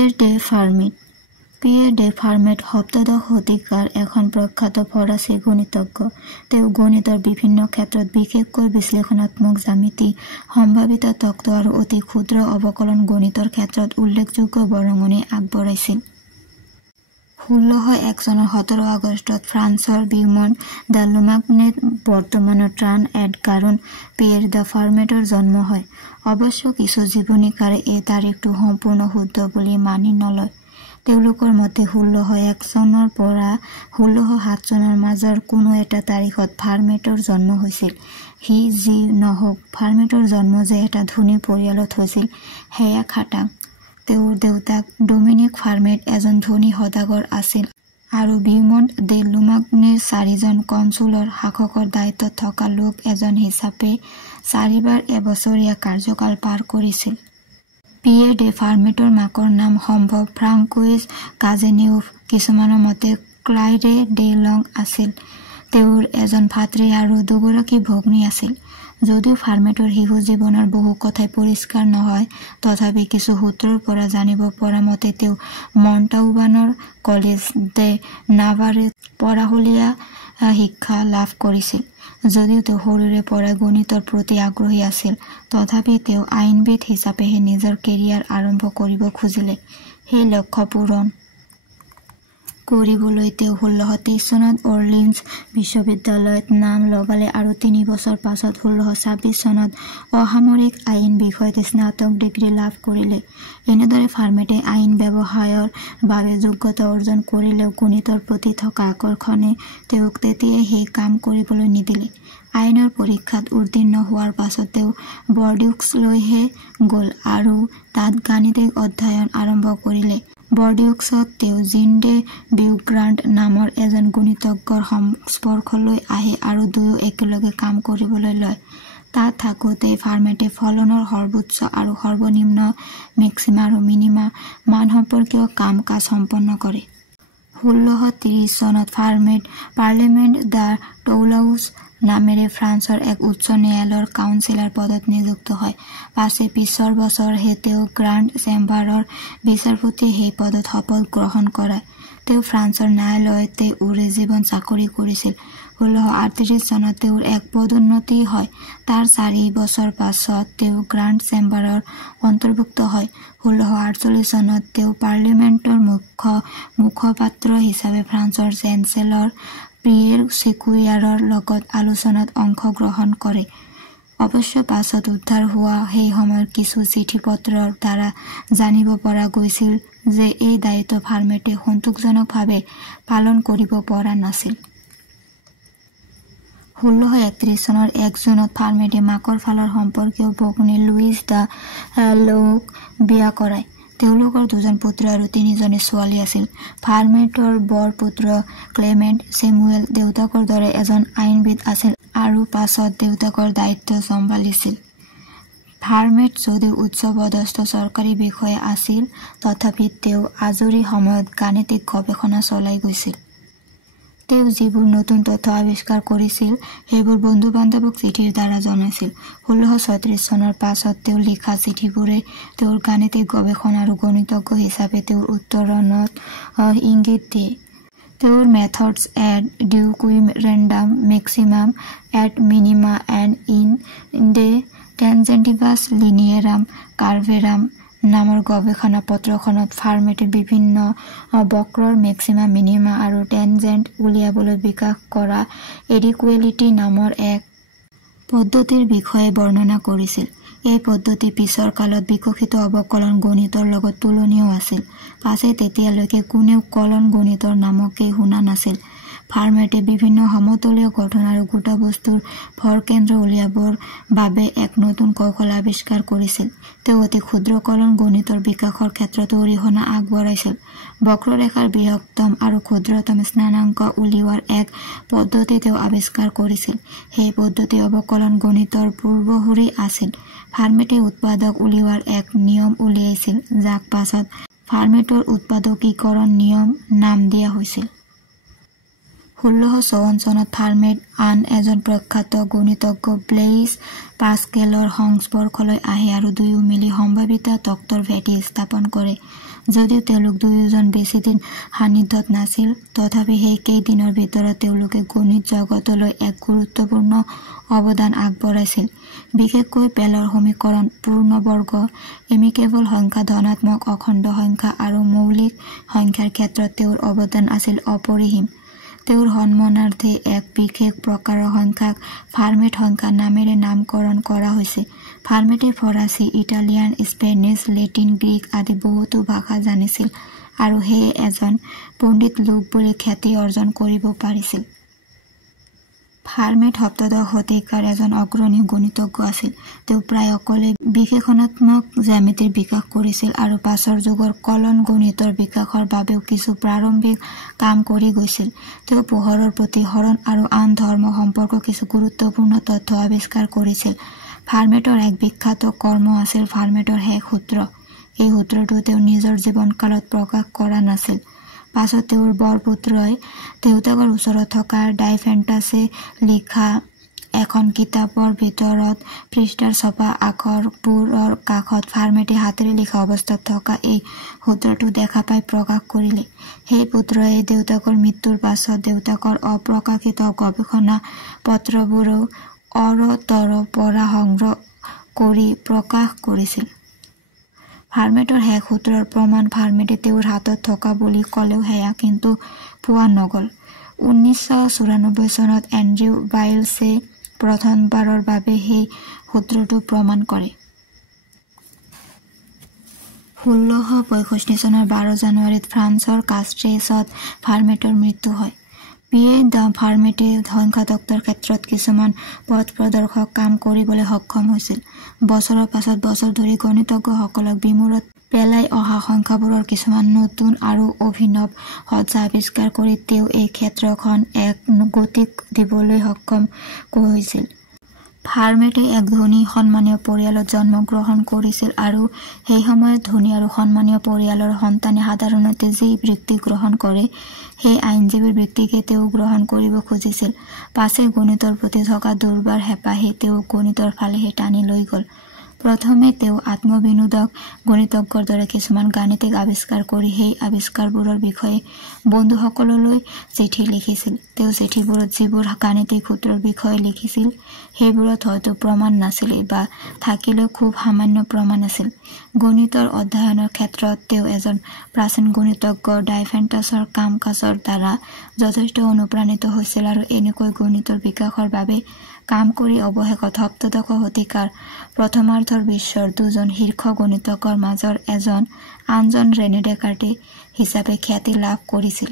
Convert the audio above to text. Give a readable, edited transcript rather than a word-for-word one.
Peer day ফাৰ্মেট peer day ফাৰ্মেট সপ্তদশ শতিকাৰ এখন প্ৰখ্যাত ফৰাচী গণিতজ্ঞ। তেওঁ গণিতৰ বিভিন্ন ক্ষেত্ৰত বিশেষকৈ বিশ্লেষণাত্মক জ্যামিতি, সম্ভাৱিত তত্ত্ব আৰু অতি ক্ষুদ্ৰ অৱকলন গণিতৰ ক্ষেত্ৰত উল্লেখযোগ্য বৰঙণি আগবঢ়াইছিল। 1601 চনৰ 17 আগষ্টত ফ্ৰান্সৰ বিউমণ্ট দ্য লুমাগ্নেত বৰ্তমানৰ ট্ৰান এড গাৰোন পিয়েৰ দ্য ফাৰ্মেটৰ জন্ম হয়। অৱশ্য কিছু জীৱনীকাৰে এই তাৰিখটো সম্পূৰ্ণ শুদ্ধ বুলি মানি নলয়। তেওঁলোকৰ মতে 1601 চনৰ পৰা 1607 চনৰ মাজৰ কোনো এটা তাৰিখত ফাৰ্মেটৰ জন্ম হৈছিল। সি যি নহওক, ফাৰ্মেটৰ জন্ম যে এটা ধনী পৰিয়ালত হৈছিল সেয়া খাটাং। তেওঁৰ দেউতাক ডমিনিক ফাৰ্মেট এজন ধনী সদাগৰ আছিল আৰু বিউমণ্ট দে লুমাগ্নেৰ 4জন কনচুলৰ শাসকৰ দায়িত্বত থকা লোক এজন হিচাপে 4বাৰ এবছৰীয়া কাৰ্যকাল পাৰ কৰিছিল। পিয়েৰ ডে ফাৰ্মেটৰ মাকৰ নাম সম্ভৱ ফ্ৰাংকুইজ কাজেনিউফ, কিছুমানৰ মতে ক্লাইৰে ডে লং আছিল। তেওঁৰ এজন ভাতৃ আৰু দুগৰাকী ভগ্নী আছিল। যদিও ফাৰ্মেটৰ শিশু জীৱনৰ বহু কথাই পৰিষ্কাৰ নহয়, তথাপি কিছু সূত্ৰৰ পৰা জানিব পৰা মতে তেওঁ মণ্টাউবানৰ কলেজ ডে নাভাৰেত পঢ়াশলীয়া শিক্ষা লাভ কৰিছিল। যদিও তেওঁ সৰুৰে পৰা গণিতৰ প্ৰতি আগ্ৰহী আছিল, তথাপি তেওঁ আইনবিদ হিচাপেহে নিজৰ কেৰিয়াৰ আৰম্ভ কৰিব খুজিলে। সেই লক্ষ্য পূৰণ কৰিবলৈ তেওঁ 1623 চনত অৰ্লিন্স বিশ্ববিদ্যালয়ত নাম লগালে আৰু 3 বছৰ পাছত 1626 চনত অসামৰিক আইন বিষয়ত স্নাতক ডিগ্ৰী লাভ কৰিলে। এনেদৰে ফাৰ্মেটে আইন ব্যৱসায়ৰ বাবে যোগ্যতা অৰ্জন কৰিলেও গণিতৰ প্ৰতি থকা আকৰ্ষণে তেওঁক তেতিয়াই সেই কাম কৰিবলৈ নিদিলে। আইনৰ পৰীক্ষাত উত্তীৰ্ণ হোৱাৰ পাছত তেওঁ বৰ্ডিউক্সলৈহে গ'ল আৰু তাত গাণিতিক অধ্যয়ন আৰম্ভ কৰিলে। বৰ্ডিউক্সত তেওঁ জিন ডে বিউগ্ৰাণ্ট নামৰ এজন গণিতজ্ঞৰ সংস্পৰ্শলৈ আহে আৰু দুয়ো একেলগে কাম কৰিবলৈ লয়। তাত থাকোঁতেই ফাৰ্মেটে ফলনৰ সৰ্বোচ্চ আৰু সৰ্বনিম্ন, মেক্সিমা আৰু মিনিমা মান সম্পৰ্কীয় কাম কাজ সম্পন্ন কৰে। 1630 চনত ফাৰ্মেট পাৰ্লিমেণ্ট দ্য টৌলাউছ নামেৰে ফ্ৰান্সৰ এক উচ্চ ন্যায়ালয়ৰ কাউন্সিলৰ পদত নিযুক্ত হয়। পাছে পিছৰ বছৰহে তেওঁ গ্ৰাণ্ড চেম্বাৰৰ বিচাৰপতিয়ে সেই পদত শপত গ্ৰহণ কৰায়। তেওঁ ফ্ৰান্সৰ ন্যায়ালয়তে উৰে জীৱন চাকৰি কৰিছিল। 1638 চনত তেওঁৰ এক পদোন্নতি হয়। তাৰ 4 বছৰ পাছত তেওঁ গ্ৰাণ্ড চেম্বাৰৰ অন্তৰ্ভুক্ত হয়। 1648 চনত তেওঁ পাৰ্লিমেণ্টৰ মুখপাত্ৰ হিচাপে ফ্ৰান্সৰ চেঞ্চেলৰ পিয়েৰ চিকুয়াৰৰ লগত আলোচনাত অংশগ্ৰহণ কৰে। অৱশ্য পাছত উদ্ধাৰ হোৱা সেই সময়ৰ কিছু চিঠি পত্ৰৰ দ্বাৰা জানিব পৰা গৈছিল যে এই দায়িত্ব ফাৰ্মেটে সন্তোষজনকভাৱে পালন কৰিব পৰা নাছিল। 1631 চনৰ 1 জুনত ফাৰ্মেটে মাকৰ ফালৰ সম্পৰ্কীয় ভগ্নী লুইজ দা লৌক বিয়া কৰায়। তেওঁলোকৰ 2জন পুত্ৰ আৰু 3জনী ছোৱালী আছিল। ফাৰ্মেটৰ বৰ পুত্ৰ ক্লেমেণ্ট চেমুৱেল দেউতাকৰ দৰে এজন আইনবিদ আছিল আৰু পাছত দেউতাকৰ দায়িত্ব চম্ভালিছিল। ফাৰ্মেট যদিও উচ্চপদস্থ চৰকাৰী বিষয়া আছিল, তথাপি তেওঁ আজৰি সময়ত গাণিতিক গৱেষণা চলাই গৈছিল। তেওঁ যিবোৰ নতুন তথ্য আৱিষ্কাৰ কৰিছিল সেইবোৰ বন্ধু-বান্ধৱক চিঠিৰ দ্বাৰা জনাইছিল। 1636 চনৰ পাছত তেওঁ লিখা চিঠিবোৰে তেওঁৰ গাণিতিক গৱেষণা আৰু গণিতজ্ঞ হিচাপে তেওঁৰ উত্তৰণত ইংগিত দিয়ে। তেওঁৰ মেথডছ এট ডিউকুইৰেণ্ডাম মেক্সিমাম এট মিনিমা এণ্ড ইন ডে টেনজেণ্টিভাছ লিনিয়েৰাম কাৰ্ভেৰাম নামৰ গৱেষণা পত্ৰখনত ফাৰ্মেটে বিভিন্ন বক্ৰৰ মেক্সিমা, মিনিমা আৰু টেনজেণ্ট উলিয়াবলৈ বিকাশ কৰা এডিকুৱেলিটি নামৰ এক পদ্ধতিৰ বিষয়ে বৰ্ণনা কৰিছিল। এই পদ্ধতি পিছৰ কালত বিকশিত অৱকলন গণিতৰ লগত তুলনীয় আছিল। পাছে তেতিয়ালৈকে কোনেও কলন গণিতৰ নামকেই শুনা নাছিল। ফাৰ্মেটে বিভিন্ন সমতলীয় গঠন আৰু গোটা বস্তুৰ ভৰকেন্দ্ৰ উলিয়াবৰ বাবে এক নতুন কৌশল আৱিষ্কাৰ কৰিছিল। তেওঁ অতি ক্ষুদ্ৰ কলন গণিতৰ বিকাশৰ ক্ষেত্ৰতো অৰিহণা আগবঢ়াইছিল। বক্ৰৰেখাৰ বৃহত্তম আৰু ক্ষুদ্ৰতম স্থানাংক উলিওৱাৰ এক পদ্ধতি তেওঁ আৱিষ্কাৰ কৰিছিল। সেই পদ্ধতি অৱকলন গণিতৰ পূৰ্বসূৰী আছিল। ফাৰ্মেটে উৎপাদক উলিওৱাৰ এক নিয়ম উলিয়াইছিল, যাক পাছত ফাৰ্মেটৰ উৎপাদকীকৰণ নিয়ম নাম দিয়া হৈছিল। 1654 চনত ফাৰ্মেট আন এজন প্ৰখ্যাত গণিতজ্ঞ ব্লেইজ পাস্কেলৰ সংস্পৰ্শলৈ আহে আৰু দুয়ো মিলি সম্ভাৱিতা তত্ত্বৰ ভেটি স্থাপন কৰে। যদিও তেওঁলোক দুয়োজন বেছিদিন সান্নিধ্যত নাছিল, তথাপি সেই কেইদিনৰ ভিতৰত তেওঁলোকে গণিত জগতলৈ এক গুৰুত্বপূৰ্ণ অৱদান আগবঢ়াইছিল। বিশেষকৈ পেলৰ সমীকৰণ, পূৰ্ণবৰ্গ, এমিকেবল সংখ্যা, ধনাত্মক অখণ্ড সংখ্যা আৰু মৌলিক সংখ্যাৰ ক্ষেত্ৰত তেওঁৰ অৱদান আছিল অপৰিসীম। তেওঁৰ সন্মানাৰ্থে এক বিশেষ প্ৰকাৰৰ সংখ্যাক ফাৰ্মেট সংখ্যা নামেৰে নামকৰণ কৰা হৈছে। ফাৰ্মেটে ফৰাচী, ইটালিয়ান, স্পেনিছ, লেটিন, গ্ৰীক আদি বহুতো ভাষা জানিছিল আৰু সেয়ে এজন পণ্ডিত লোক বুলি খ্যাতি অৰ্জন কৰিব পাৰিছিল। ফাৰ্মেট সপ্তদশ শতিকাৰ এজন অগ্ৰণী গণিতজ্ঞ আছিল। তেওঁ প্ৰায় অকলে বিশেষণাত্মক জ্যামিতিৰ বিকাশ কৰিছিল আৰু পাছৰ যুগৰ কলন গণিতৰ বিকাশৰ বাবেও কিছু প্ৰাৰম্ভিক কাম কৰি গৈছিল। তেওঁ পোহৰৰ প্ৰতিসৰণ আৰু আন ধৰ্ম সম্পৰ্ক কিছু গুৰুত্বপূৰ্ণ তথ্য আৱিষ্কাৰ কৰিছিল। ফাৰ্মেটৰ এক বিখ্যাত কৰ্ম আছিল ফাৰ্মেটৰ শেষ সূত্ৰ। এই সূত্ৰটো তেওঁ নিজৰ জীৱনকালত প্ৰকাশ কৰা নাছিল। পাছত তেওঁৰ বৰপুত্ৰই দেউতাকৰ ওচৰত থকা ডাইফেণ্টাছে লিখা এখন কিতাপৰ ভিতৰত পৃষ্ঠাৰ ছপা আখৰবোৰৰ কাষত ফাৰ্মেটে হাতেৰে লিখা অৱস্থাত থকা এই সূত্ৰটো দেখা পাই প্ৰকাশ কৰিলে। সেই পুত্ৰই দেউতাকৰ মৃত্যুৰ পাছত দেউতাকৰ অপ্ৰকাশিত গৱেষণা পত্ৰবোৰো অৰতৰ পৰা সংগ্ৰহ কৰি প্ৰকাশ কৰিছিল। ফাৰ্মেটৰ শেষ সূত্ৰৰ প্ৰমাণ ফাৰ্মেটে তেওঁৰ হাতত থকা বুলি ক'লেও সেয়া কিন্তু পোৱা নগ'ল। 1994 চনত এণ্ড্ৰিউ বাইলছে প্ৰথমবাৰৰ বাবে সেই সূত্ৰটো প্ৰমাণ কৰে। 1665 চনৰ 12 জানুৱাৰীত ফ্ৰান্সৰ কাষ্ট্ৰেছত ফাৰ্মেটৰ মৃত্যু হয়। পিয়ে দ্য ফাৰ্মেটে সংখ্যাতত্ত্বৰ ক্ষেত্ৰত কিছুমান পথ প্ৰদৰ্শক কাম কৰিবলৈ সক্ষম হৈছিল। বছৰৰ পাছত বছৰ ধৰি গণিতজ্ঞসকলক বিমূৰত পেলাই অহা সংখ্যাবোৰৰ কিছুমান নতুন আৰু অভিনৱ সজ্জা আৱিষ্কাৰ কৰি তেওঁ এই ক্ষেত্ৰখন এক গতি দিবলৈ সক্ষম হৈছিল। ফাৰ্মেটে এক ধনী সন্মানীয় পৰিয়ালত জন্মগ্ৰহণ কৰিছিল আৰু সেই সময়ত ধনী আৰু সন্মানীয় পৰিয়ালৰ সন্তানে সাধাৰণতে যি বৃত্তি গ্ৰহণ কৰে সেই আইনজীৱীৰ বৃত্তিকে তেওঁ গ্ৰহণ কৰিব খুজিছিল। পাছে গণিতৰ প্ৰতি থকা দুৰ্বাৰ হেঁপাহে তেওঁ গণিতৰ ফালেহে টানি লৈ গ'ল। প্ৰথমে তেওঁ আত্মবিনোদক গণিতজ্ঞৰ দৰে কিছুমান গাণিতিক আৱিষ্কাৰ কৰি সেই আৱিষ্কাৰবোৰৰ বিষয়ে বন্ধুসকললৈ চিঠি লিখিছিল। তেওঁ চিঠিবোৰত যিবোৰ গাণিতিক সূত্ৰৰ বিষয়ে লিখিছিল সেইবোৰত হয়তো প্ৰমাণ নাছিল বা থাকিলেও খুব সামান্য প্ৰমাণ আছিল। গণিতৰ অধ্যয়নৰ ক্ষেত্ৰত তেওঁ এজন প্ৰাচীন গণিতজ্ঞ ডাইফেণ্টাছৰ কাম কাজৰ দ্বাৰা যথেষ্ট অনুপ্ৰাণিত হৈছিল আৰু এনেকৈ গণিতৰ বিকাশৰ বাবে কাম কৰি অৱশেষত সপ্তদশ শতিকাৰ প্ৰথমাৰ্ধৰ বিশ্বৰ দুজন শীৰ্ষ গণিতজ্ঞৰ মাজৰ এজন আনজন ৰেনে ডেকাৰ্টে হিচাপে খ্যাতি লাভ কৰিছিল।